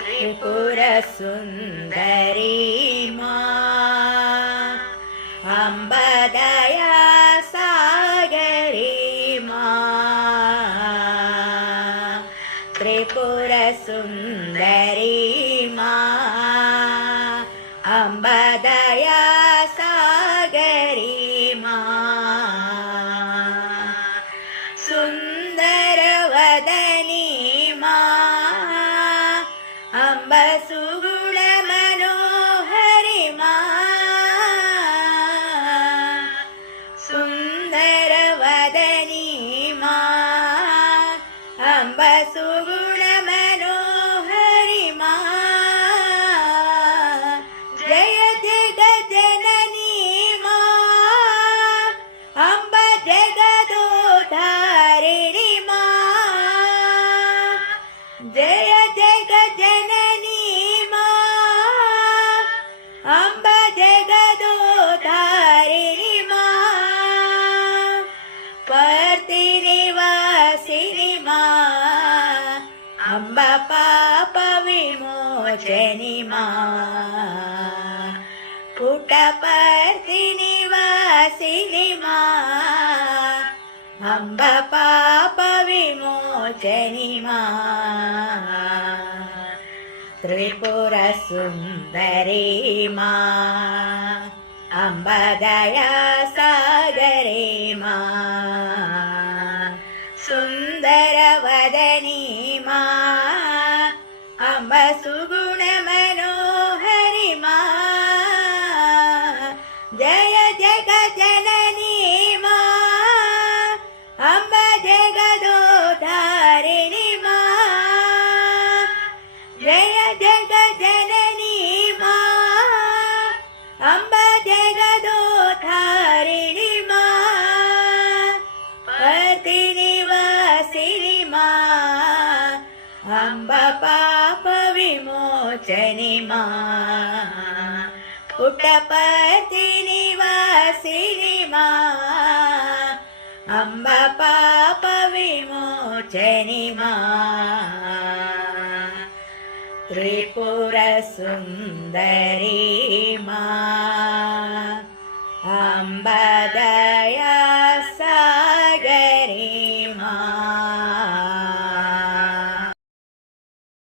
त्रिपुरसुन्दरी मा अम्बदया सागरी मा त्रिपुरसुन्दरी मा अम्बदया सागरी मा सुन्दरवदनी मा अम्ब सुगुणमनोहरि मा सुन्दरवदनी मा अम्ब सुगुणमनोहरि मा जय जगज्जननी मा अम्ब जगदोद्धारिणी मा जय जगज्जननी मा अम्ब जगदोद्धारिणी मा पर्तिनिवासिनी मा अम्ब पापविमोचनी मा पुट्टपर्तिनिवासिनी मा अम्ब पापविमोचनी मा त्रिपुरसुन्दरी मा अम्बदया सागरी मा सुन्दरवदनी मा अम्ब सुगुणमनोहरि मा जय जगज्जननी मा अम्ब जगदोद्धारिणी मा जय जगज्जननी मा अम्ब जगदोद्धारिणी मा पर्तिनिवासिनी मा अम्ब पापविमोचनी मा पुट्टपर्तिनिवासिनी मा अम्ब पापविमोचनी मा त्रिपुरसुन्दरी मा अम्बदया